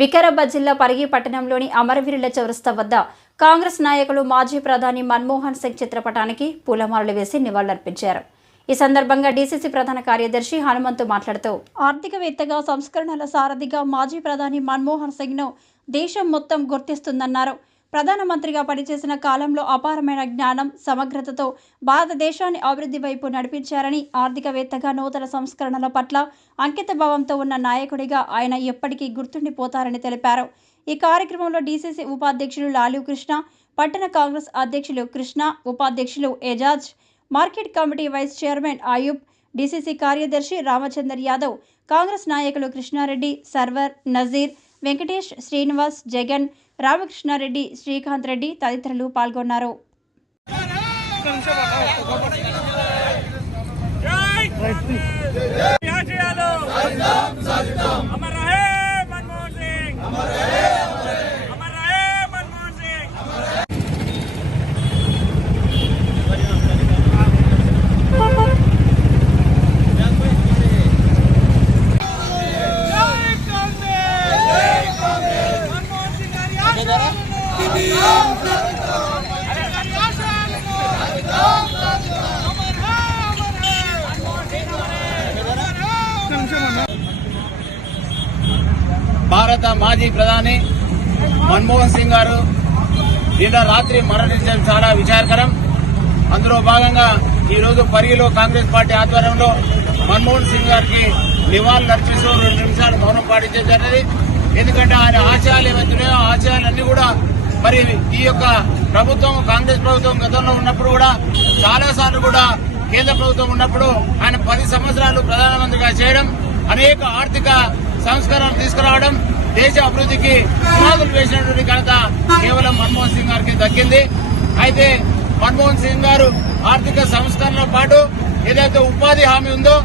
వికారాబాద్ జిల్లా పరిగి పట్టణంలోని అమరవీరుల చౌరస్తా వద్ద కాంగ్రెస్ నాయకులు మాజీ ప్రధాని మన్మోహన్ సింగ్ చిత్రపటానికి పూలమాలలు వేసి నివాళులర్పించారు. ఈ సందర్భంగా డీసీసీ ప్రధాన కార్యదర్శి హనుమంతు మాట్లాడుతూ ఆర్థికవేత్తగా, సంస్కరణల సారథిగా మాజీ ప్రధాని మన్మోహన్ సింగ్ను దేశం మొత్తం గుర్తిస్తుందన్నారు. ప్రధానమంత్రిగా పనిచేసిన కాలంలో అపారమైన జ్ఞానం, సమగ్రతతో భారతదేశాన్ని అభివృద్ధి వైపు నడిపించారని, ఆర్థికవేత్తగా నూతన సంస్కరణల పట్ల అంకితభావంతో ఉన్న నాయకుడిగా ఆయన ఎప్పటికీ గుర్తుండిపోతారని తెలిపారు. ఈ కార్యక్రమంలో డీసీసీ ఉపాధ్యక్షులు లాలు కృష్ణ, పట్టణ కాంగ్రెస్ అధ్యక్షులు కృష్ణ, ఉపాధ్యక్షులు Ejaz, market committee vice chairman Ayub, DCC కార్యదర్శి రామచందర్ యాదవ్, కాంగ్రెస్ నాయకులు కృష్ణారెడ్డి, సర్వర్, నజీర్, వెంకటేష్, శ్రీనివాస్, జగన్, రామకృష్ణారెడ్డి, శ్రీకాంత్ రెడ్డి తదితరులు పాల్గొన్నారు. భారత మాజీ ప్రధాని మన్మోహన్ సింగ్ గారు నిన్న రాత్రి మరణించడం చాలా విచారకరం. అందులో భాగంగా ఈరోజు పరిగిలో కాంగ్రెస్ పార్టీ ఆధ్వర్యంలో మన్మోహన్ సింగ్ గారికి నివాళులు అర్పిస్తూ 2 నిమిషాలు మౌనం పాటించడం జరిగింది. ఎందుకంటే ఆయన ఆశయాలు ఏవైతున్నాయో ఆ ఆశయాలన్నీ కూడా మరి ఈ యొక్క ప్రభుత్వం, కాంగ్రెస్ ప్రభుత్వం గతంలో ఉన్నప్పుడు కూడా చాలాసార్లు కూడా కేంద్ర ప్రభుత్వం ఉన్నప్పుడు ఆయన 10 సంవత్సరాలు ప్రధానమంత్రిగా చేయడం, అనేక ఆర్థిక సంస్కరణలు తీసుకురావడం, దేశ అభివృద్ధికి పునాదులు వేసినటువంటి ఘనత కేవలం మన్మోహన్ సింగ్ గారికి దక్కింది. అయితే మన్మోహన్ సింగ్ గారు ఆర్థిక సంస్కరణతో పాటు ఏదైతే ఉపాధి హామీ ఉందో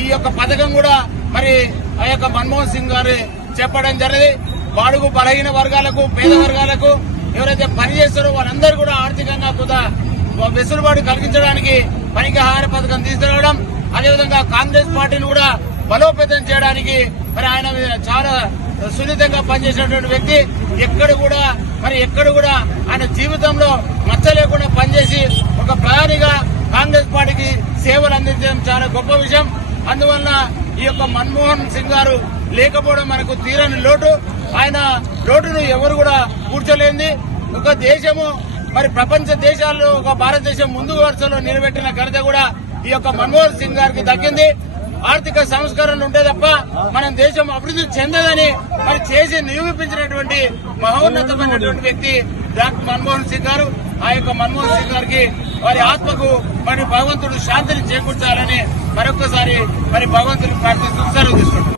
ఈ యొక్క పథకం కూడా మరి ఆ యొక్క మన్మోహన్ సింగ్ గారు చెప్పడం జరిగింది. బాడుగు బలహీన వర్గాలకు, పేద వర్గాలకు ఎవరైతే పనిచేస్తారో వారందరూ కూడా ఆర్థికంగా కొంత వెసులుబాటు కలిగించడానికి పనికి ఆహార పథకం తీసుకురావడం, అదేవిధంగా కాంగ్రెస్ పార్టీని కూడా బలోపేతం చేయడానికి మరి ఆయన చాలా సున్నితంగా పనిచేసినటువంటి వ్యక్తి. ఎక్కడ కూడా ఆయన జీవితంలో మచ్చ లేకుండా పనిచేసి ఒక ప్రధానిగా కాంగ్రెస్ పార్టీకి సేవలు అందించడం చాలా గొప్ప విషయం. అందువల్ల ఈ యొక్క మన్మోహన్ సింగ్ గారు లేకపోవడం మనకు తీరని లోటు. ఆయన లోటును ఎవరు కూడా కూర్చోలేంది. ఒక దేశము మరి ప్రపంచ దేశాల్లో ఒక భారతదేశం ముందు వరుసలో నిలబెట్టిన ఘనత కూడా ఈ యొక్క మన్మోహన్ సింగ్ గారికి దక్కింది. ఆర్థిక సంస్కరణలు ఉంటే తప్ప మనం దేశం అభివృద్ధి చెందదని మరి చేసి నిరూపించినటువంటి మహోన్నతమైనటువంటి వ్యక్తి డాక్టర్ మన్మోహన్ సింగ్ గారు. ఆ యొక్క మన్మోహన్ సింగ్ గారికి వారి ఆత్మకు మరి భగవంతుడు శాంతిని చేకూర్చాలని మరొకసారి మరి భగవంతుడిని ప్రార్థిస్తూ సెలవు తీసుకుంటారు.